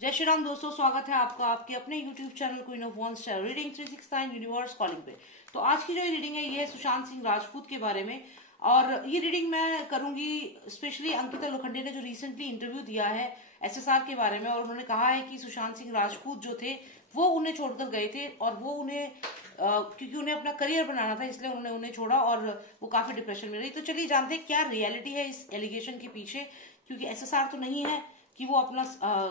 जय श्री राम दोस्तों, स्वागत है आपका आपके अपने YouTube channel queen of one star reading 369 universe calling पे। तो आज की जो ये रीडिंग है ये है सुशांत सिंह राजपूत के बारे में। और ये रीडिंग मैं करूंगी स्पेशली अंकिता लोखंडे ने जो रिसेंटली इंटरव्यू दिया है SSR के बारे में। और उन्होंने कहा है कि सुशांत सिंह राजपूत जो थे वो उन्हें छोड़कर गए थे और वो उन्हें क्योंकि उन्हें अपना करियर बनाना था इसलिए उन्होंने उन्हें छोड़ा और वो काफी डिप्रेशन में रही। तो चलिए जानते हैं क्या रियलिटी है इस एलिगेशन के पीछे, क्योंकि SSR तो नहीं है कि वो अपना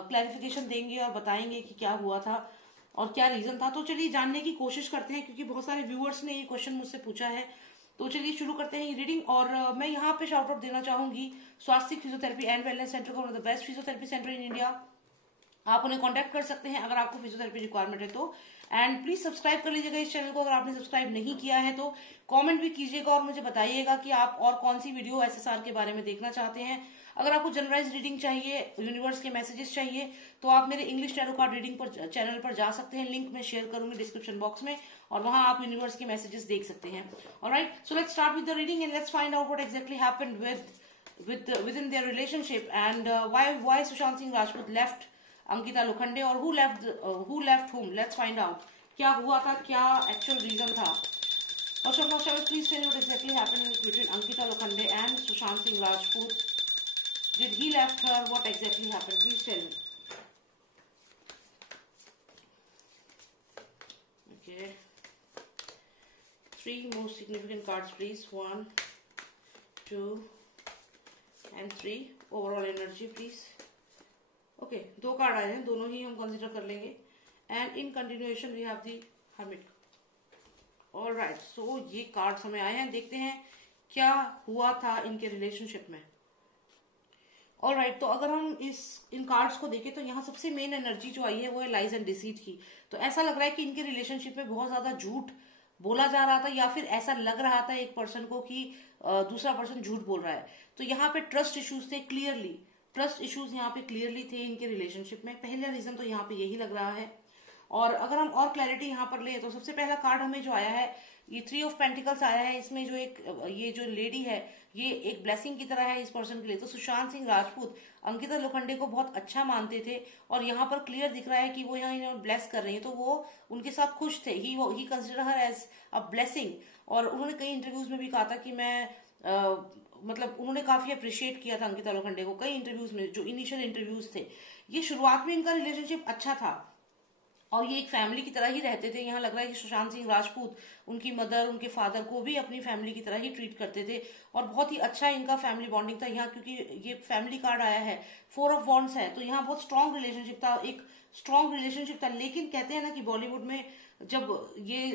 क्लैरिफिकेशन देंगे और बताएंगे कि क्या हुआ था और क्या रीजन था। तो चलिए जानने की कोशिश करते हैं, क्योंकि बहुत सारे व्यूअर्स ने ये क्वेश्चन मुझसे पूछा है। तो चलिए शुरू करते हैं ये रीडिंग। और मैं यहाँ पे शाउट आउट देना चाहूंगी स्वास्थ्य फिजियोथेरेपी एंड वेलनेस सेंटर को, one of the best physiotherapy centre in India. आप उन्हें कांटेक्ट कर सकते हैं अगर आपको फिजियोथेरेपी रिक्वायरमेंट है तो। एंड प्लीज सब्सक्राइब कर लीजिएगा इस चैनल को अगर आपने सब्सक्राइब नहीं किया है तो। कमेंट भी कीजिएगा और मुझे बताइएगा कि आप और कौन सी वीडियो SSR के बारे में देखना चाहते हैं। अगर आपको जनरलाइज रीडिंग चाहिए, यूनिवर्स के मैसेजेस चाहिए, तो आप मेरे इंग्लिश टैरो कार्ड रीडिंग पर चैनल पर जा सकते हैं। लिंक मैं शेयर करूंगी डिस्क्रिप्शन बॉक्स में और वहां आप यूनिवर्स के मैसेजेस देख सकते हैं। Alright, so let's start with the reading and let's find out what exactly happened within their relationship and why Sushant Singh Rajput left Ankita Lokhande, और who left whom. Let's find out क्या हुआ था, क्या actual reason था। और Sharma please tell what exactly happened between Ankita Lokhande and Sushant Singh Rajput. Did he left her? What exactly happened? Please tell me. Okay. 3 most significant cards, please. 1, 2, and 3. Overall energy, please. Okay, 2 card आए हैं, दोनों ही हम consider कर लेंगे। And in continuation we have the hermit. Alright, so ये cards हमें आए हैं, देखते हैं क्या हुआ था इनके रिलेशनशिप में। ऑलराइट, तो अगर हम इन कार्ड्स को देखें तो यहाँ सबसे मेन एनर्जी जो आई है वो है लाइज एंड डिसीट की। तो ऐसा लग रहा है कि इनके रिलेशनशिप में बहुत ज्यादा झूठ बोला जा रहा था, या फिर ऐसा लग रहा था एक पर्सन को कि दूसरा पर्सन झूठ बोल रहा है। तो यहाँ पे ट्रस्ट इश्यूज थे, क्लियरली ट्रस्ट इश्यूज यहाँ पे क्लियरली थे इनके रिलेशनशिप में। पहला रीजन तो यहाँ पे यही लग रहा है। और अगर हम और क्लैरिटी यहाँ पर ले तो सबसे पहला कार्ड हमें जो आया है ये 3 ऑफ पेंटिकल्स आया है। इसमें जो ये जो लेडी है ये एक ब्लेसिंग की तरह है इस पर्सन के लिए। तो सुशांत सिंह राजपूत अंकिता लोखंडे को बहुत अच्छा मानते थे और यहाँ पर क्लियर दिख रहा है कि वो यहाँ ब्लेस कर रही है, तो वो उनके साथ खुश थे। He consider her as a blessing. और उन्होंने कई इंटरव्यूज में भी कहा था कि मैं मतलब उन्होंने काफी अप्रिशिएट किया था अंकिता लोखंडे को कई इंटरव्यूज में, जो इनिशियल इंटरव्यूज थे। ये शुरुआत में इनका रिलेशनशिप अच्छा था और ये एक फैमिली की तरह ही रहते थे। यहाँ लग रहा है कि सुशांत सिंह राजपूत उनकी मदर, उनके फादर को भी अपनी फैमिली की तरह ही ट्रीट करते थे और बहुत ही अच्छा इनका फैमिली बॉन्डिंग था। यहाँ क्योंकि ये फैमिली कार्ड आया है 4 ऑफ वॉन्ड्स है, तो यहाँ बहुत स्ट्रांग रिलेशनशिप था, एक स्ट्रांग रिलेशनशिप था। लेकिन कहते हैं ना कि बॉलीवुड में जब ये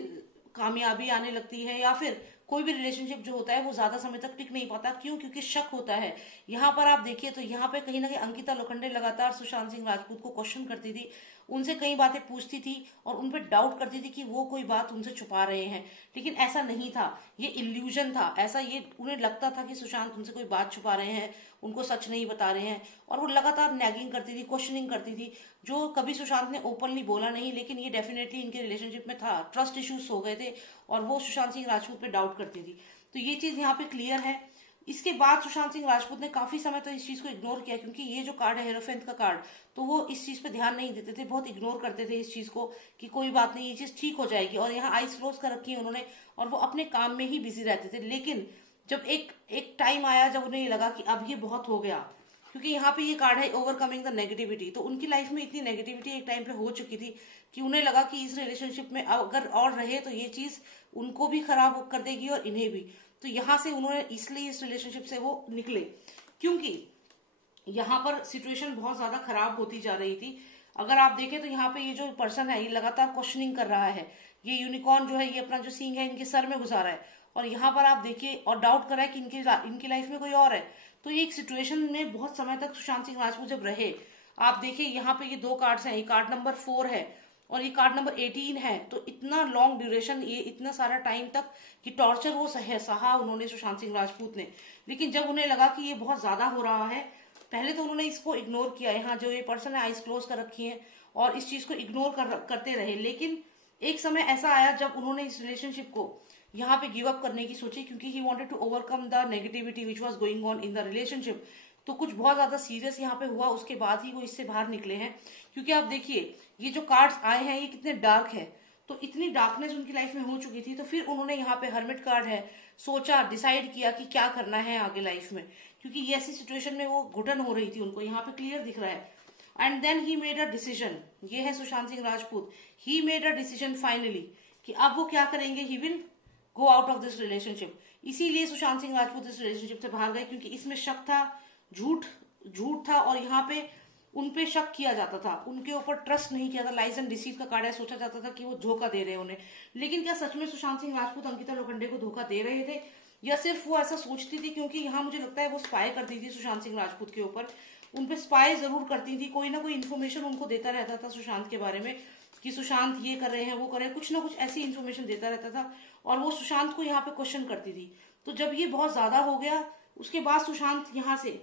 कामयाबी आने लगती है या फिर कोई भी रिलेशनशिप जो होता है वो ज्यादा समय तक टिक नहीं पाता। क्यों? क्योंकि शक होता है। यहाँ पर आप देखिए तो यहाँ पे कहीं ना कहीं अंकिता लोखंडे लगातार सुशांत सिंह राजपूत को क्वेश्चन करती थी, उनसे कई बातें पूछती थी और उन पर डाउट करती थी कि वो कोई बात उनसे छुपा रहे हैं। लेकिन ऐसा नहीं था, ये इल्यूजन था। ऐसा ये उन्हें लगता था कि सुशांत उनसे कोई बात छुपा रहे हैं, उनको सच नहीं बता रहे हैं। और वो लगातार नैगिंग करती थी, क्वेश्चनिंग करती थी, जो कभी सुशांत ने ओपनली बोला नहीं, लेकिन ये डेफिनेटली इनके रिलेशनशिप में था। ट्रस्ट इश्यूज हो गए थे और वो सुशांत सिंह राजपूत पे डाउट करती थी। तो ये चीज यहाँ पे क्लियर है। इसके बाद सुशांत सिंह राजपूत ने काफी समय तो इस चीज को इग्नोर किया, क्योंकि ये जो कार्ड है हेरोफेंट का कार्ड, तो वो इस चीज पे ध्यान नहीं देते थे, बहुत इग्नोर करते थे इस चीज को कि कोई बात नहीं, ये चीज ठीक हो जाएगी। और यहाँ आइज क्लोज कर रखी है उन्होंने और वो अपने काम में ही बिजी रहते थे। लेकिन जब एक टाइम आया जब उन्हें लगा कि अब ये बहुत हो गया, क्योंकि यहाँ पे ये कार्ड है ओवरकमिंग द नेगेटिविटी, तो उनकी लाइफ में इतनी नेगेटिविटी एक टाइम पे हो चुकी थी कि उन्हें लगा कि इस रिलेशनशिप में अगर और रहे तो ये चीज उनको भी खराब कर देगी और इन्हें भी। तो यहाँ से उन्होंने इसलिए इस रिलेशनशिप से वो निकले, क्योंकि यहाँ पर सिचुएशन बहुत ज्यादा खराब होती जा रही थी। अगर आप देखें तो यहाँ पे ये जो पर्सन है ये लगातार क्वेश्चनिंग कर रहा है। ये यूनिकॉर्न जो है ये अपना जो सींग है इनके सर में घुसा रहा है और यहाँ पर आप देखिए और डाउट कर रहा है कि इनकी लाइफ में कोई और है। तो ये एक सिचुएशन में बहुत समय तक सुशांत सिंह राजपूत जब रहे, आप देखिए यहाँ पे ये 2 कार्ड्स हैं, ये कार्ड नंबर 4 है और ये कार्ड नंबर 18 है। तो इतना लॉन्ग ड्यूरेशन, ये इतना सारा टाइम तक कि टॉर्चर वो सहा उन्होंने सुशांत सिंह राजपूत ने। लेकिन जब उन्हें लगा कि ये बहुत ज्यादा हो रहा है, पहले तो उन्होंने इसको इग्नोर किया। यहाँ जो ये पर्सन है आइज क्लोज कर रखी है और इस चीज को इग्नोर करते रहे। लेकिन एक समय ऐसा आया जब उन्होंने इस रिलेशनशिप को यहाँ पे गिव अप करने की सोची, क्योंकि he wanted to overcome the negativity which was going on in the relationship. तो कुछ बहुत ज्यादा सीरियस यहाँ पे हुआ, उसके बाद ही वो इससे बाहर निकले हैं। क्योंकि आप देखिए ये जो कार्ड्स आए हैं ये कितने डार्क है, तो इतनी डार्कनेस उनकी लाइफ में हो चुकी थी, तो फिर उन्होंने यहाँ पे हर्मिट कार्ड है, सोचा, डिसाइड किया कि क्या करना है आगे लाइफ में, क्योंकि ये ऐसी सिचुएशन में वो घुटन हो रही थी उनको, यहाँ पे क्लियर दिख रहा है। And then he made a decision, ये है Sushant Singh Rajput, he made a decision finally कि अब वो क्या करेंगे, he will go out of this relationship. इसीलिए सुशांत सिंह राजपूत इस रिलेशनशिप से बाहर गए, क्योंकि इसमें शक था, झूठ था, और यहाँ पे उनपे शक किया जाता था, उनके ऊपर ट्रस्ट नहीं किया था, लाइज एंड डिसीव का कार्ड है, सोचा जाता था कि वो धोखा दे रहे हैं उन्हें। लेकिन क्या सच में सुशांत सिंह राजपूत अंकिता लोखंडे को धोखा दे रहे थे, या सिर्फ वो ऐसा सोचती थी? क्योंकि यहाँ मुझे लगता है वो स्पाई करती थी सुशांत सिंह राजपूत के ऊपर, उनपे स्पाई जरूर करती थी, कोई ना कोई इन्फॉर्मेशन उनको देता रहता था सुशांत के बारे में, कि सुशांत ये कर रहे हैं, वो कर रहे हैं, कुछ ना कुछ ऐसी इन्फॉर्मेशन देता रहता था, और वो सुशांत को यहाँ पे क्वेश्चन करती थी। तो जब ये बहुत ज्यादा हो गया, उसके बाद सुशांत यहाँ से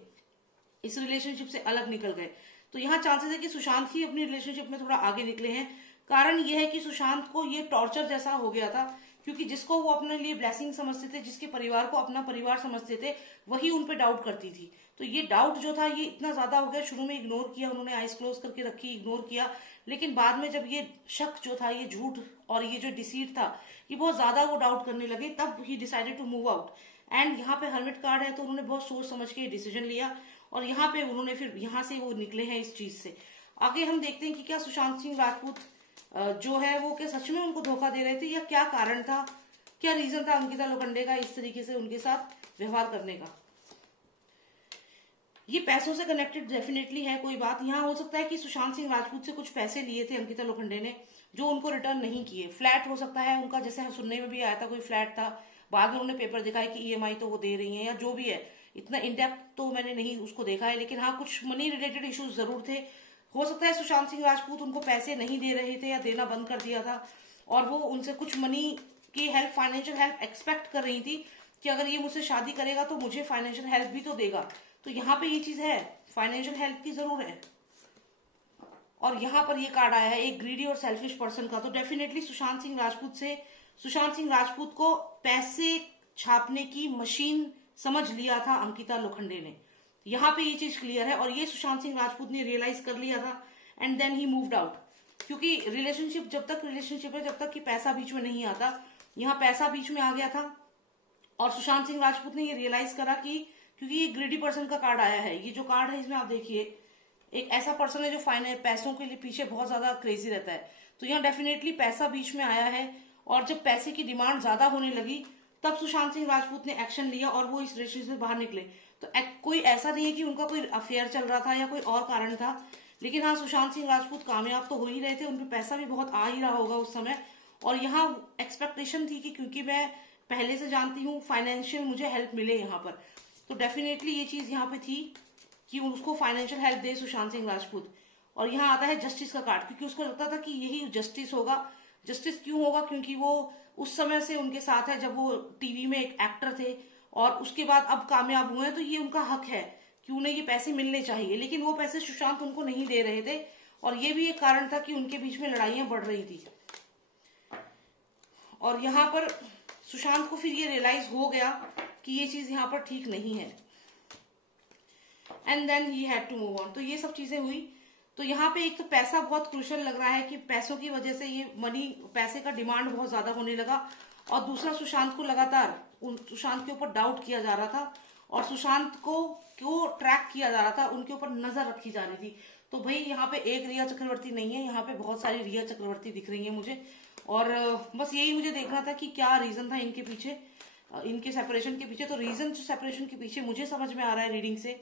इस रिलेशनशिप से अलग निकल गए। तो यहाँ चांसेस है कि सुशांत ही अपनी रिलेशनशिप में थोड़ा आगे निकले हैं। कारण ये है कि सुशांत को ये टॉर्चर जैसा हो गया था, क्योंकि जिसको वो अपने लिए ब्लेसिंग समझते थे, जिसके परिवार को अपना परिवार समझते थे, वही उन पे डाउट करती थी। तो ये डाउट जो था ये इतना ज्यादा हो गया, शुरू में इग्नोर किया उन्होंने, आइस क्लोज करके रखी, इग्नोर किया, लेकिन बाद में जब ये शक जो था, ये झूठ और ये जो डिसीट था, ये बहुत ज्यादा वो डाउट करने लगे, तब he decided to move out. And यहाँ पे हर्मिट कार्ड है, तो उन्होंने बहुत सोच समझ के डिसीजन लिया, और यहाँ पे उन्होंने फिर यहाँ से वो निकले हैं इस चीज से। आगे हम देखते हैं कि क्या सुशांत सिंह राजपूत जो है वो क्या सच में उनको धोखा दे रहे थे, या क्या कारण था, क्या रीजन था अंकिता लोखंडे का इस तरीके से उनके साथ व्यवहार करने का। ये पैसों से कनेक्टेड डेफिनेटली है कोई बात। यहाँ हो सकता है कि सुशांत सिंह राजपूत से कुछ पैसे लिए थे अंकिता लोखंडे ने, जो उनको रिटर्न नहीं किए। फ्लैट हो सकता है उनका, जैसे सुनने में भी आया था कोई फ्लैट था, बाद में उन्होंने पेपर दिखाया कि ईएमआई तो वो दे रही है, या जो भी है, इतना इनडेप्थ तो मैंने नहीं उसको देखा है, लेकिन हाँ कुछ मनी रिलेटेड इश्यूज जरूर थे। हो सकता है सुशांत सिंह राजपूत उनको पैसे नहीं दे रहे थे, या देना बंद कर दिया था, और वो उनसे कुछ मनी की हेल्प, फाइनेंशियल हेल्प एक्सपेक्ट कर रही थी, कि अगर ये मुझसे शादी करेगा तो मुझे फाइनेंशियल हेल्प भी तो देगा। तो यहाँ पे ये चीज है, फाइनेंशियल हेल्प की जरूर है। और यहाँ पर ये कार्ड आया है एक ग्रीडी और सेल्फिश पर्सन का, तो डेफिनेटली सुशांत सिंह राजपूत को पैसे छापने की मशीन समझ लिया था अंकिता लोखंडे ने। यहाँ पे ये चीज क्लियर है, और ये सुशांत सिंह राजपूत ने रियलाइज कर लिया था, and then he moved out. क्योंकि रिलेशनशिप जब तक रिलेशनशिप है, जब तक कि पैसा बीच में नहीं आता, यहाँ पैसा बीच में आ गया था, और सुशांत सिंह राजपूत ने ये रियलाइज करा कि, क्योंकि ये ग्रीडी पर्सन का कार्ड आया है, ये जो कार्ड है इसमें आप देखिए, एक ऐसा पर्सन है जो पैसों के लिए पीछे बहुत ज्यादा क्रेजी रहता है। तो यहाँ डेफिनेटली पैसा बीच में आया है, और जब पैसे की डिमांड ज्यादा होने लगी, तब सुशांत सिंह राजपूत ने एक्शन लिया, और वो इस रिलेशनशिप से बाहर निकले। तो कोई ऐसा नहीं है कि उनका कोई अफेयर चल रहा था या कोई और कारण था, लेकिन हाँ सुशांत सिंह राजपूत कामयाब तो हो ही रहे थे, उनपे पैसा भी बहुत आ ही रहा होगा उस समय, और यहाँ एक्सपेक्टेशन थी कि क्योंकि मैं पहले से जानती हूँ फाइनेंशियल मुझे हेल्प मिले यहाँ पर, तो डेफिनेटली ये चीज यहाँ पे थी कि उसको फाइनेंशियल हेल्प दे सुशांत सिंह राजपूत। और यहाँ आता है जस्टिस का कार्ड, क्योंकि उसको लगता था कि यही जस्टिस होगा। जस्टिस क्यों होगा? क्योंकि वो उस समय से उनके साथ है, जब वो टीवी में एक एक्टर थे, और उसके बाद अब कामयाब हुए हैं, तो ये उनका हक है कि उन्हें ये पैसे मिलने चाहिए। लेकिन वो पैसे सुशांत उनको नहीं दे रहे थे, और ये भी एक कारण था कि उनके बीच में लड़ाइयां बढ़ रही थी। और यहाँ पर सुशांत को फिर ये रियलाइज हो गया कि ये चीज यहाँ पर ठीक नहीं है, and then he had to move on. तो ये सब चीजें हुई। तो यहाँ पे एक तो पैसा बहुत क्रूशियल लग रहा है कि पैसों की वजह से ये पैसे का डिमांड बहुत ज्यादा होने लगा, और दूसरा सुशांत को लगातार सुशांत के ऊपर डाउट किया जा रहा था, और सुशांत को ट्रैक किया जा रहा था, उनके ऊपर नजर रखी जा रही थी। तो भाई यहाँ पे एक रिया चक्रवर्ती नहीं है, यहाँ पे बहुत सारी रिया चक्रवर्ती दिख रही है मुझे, और बस यही मुझे देखना था कि क्या रीजन था इनके पीछे, इनके सेपरेशन के पीछे। तो रीजन जो सेपरेशन के पीछे मुझे समझ में आ रहा है रीडिंग से,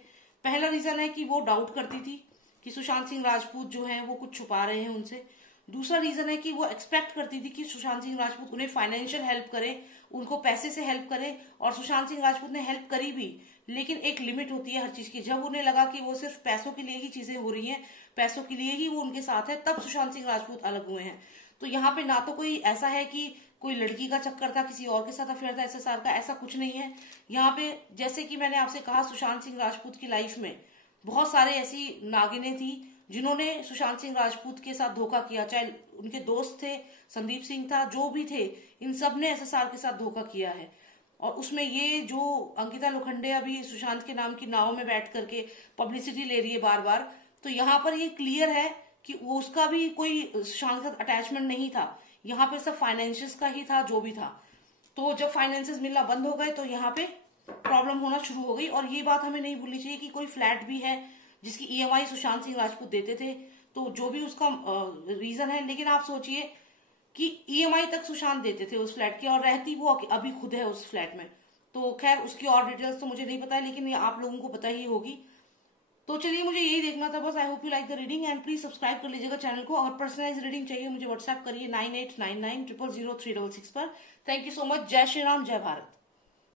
पहला रीजन है कि वो डाउट करती थी कि सुशांत सिंह राजपूत जो है वो कुछ छुपा रहे हैं उनसे। दूसरा रीजन है कि वो एक्सपेक्ट करती थी कि सुशांत सिंह राजपूत उन्हें फाइनेंशियल हेल्प करे, उनको पैसे से हेल्प करे, और सुशांत सिंह राजपूत ने हेल्प करी भी। लेकिन एक लिमिट होती है हर चीज की। जब उन्हें लगा कि वो सिर्फ पैसों के लिए ही चीजें हो रही हैं, पैसों के लिए ही वो उनके साथ है, तब सुशांत सिंह राजपूत अलग हुए हैं। तो यहाँ पे ना तो कोई ऐसा है कि कोई लड़की का चक्कर था, किसी और के साथ अफेयर था एसएसआर का, ऐसा कुछ नहीं है। यहाँ पे जैसे कि मैंने आपसे कहा, सुशांत सिंह राजपूत की लाइफ में बहुत सारे ऐसी नागिनें थी जिन्होंने सुशांत सिंह राजपूत के साथ धोखा किया, चाहे उनके दोस्त थे, संदीप सिंह था, जो भी थे, इन सब ने एसएसआर के साथ धोखा किया है। और उसमें ये जो अंकिता लोखंडे अभी सुशांत के नाम की नाव में बैठ करके पब्लिसिटी ले रही है बार बार, तो यहाँ पर ये क्लियर है कि वो उसका भी कोई सुशांत का अटैचमेंट नहीं था, यहाँ पे सब फाइनेंशियस का ही था जो भी था। तो जब फाइनेंसेस मिलना बंद हो गए तो यहाँ पे प्रॉब्लम होना शुरू हो गई। और ये बात हमें नहीं भूलनी चाहिए कि कोई फ्लैट भी है जिसकी ईएमआई सुशांत सिंह राजपूत देते थे, तो जो भी उसका रीजन है, लेकिन आप सोचिए कि ईएमआई तक सुशांत देते थे उस फ्लैट की, और रहती वो अभी खुद है उस फ्लैट में। तो खैर उसकी और डिटेल्स तो मुझे नहीं पता है, लेकिन ये आप लोगों को पता ही होगी। तो चलिए, मुझे यही देखना था बस। I hope you like the reading and please subscribe कर लीजिएगा चैनल को। और पर्सनलाइज रीडिंग चाहिए मुझे व्हाट्सएप करिए 9899000366 पर। Thank you so much. जय श्री राम, जय भारत।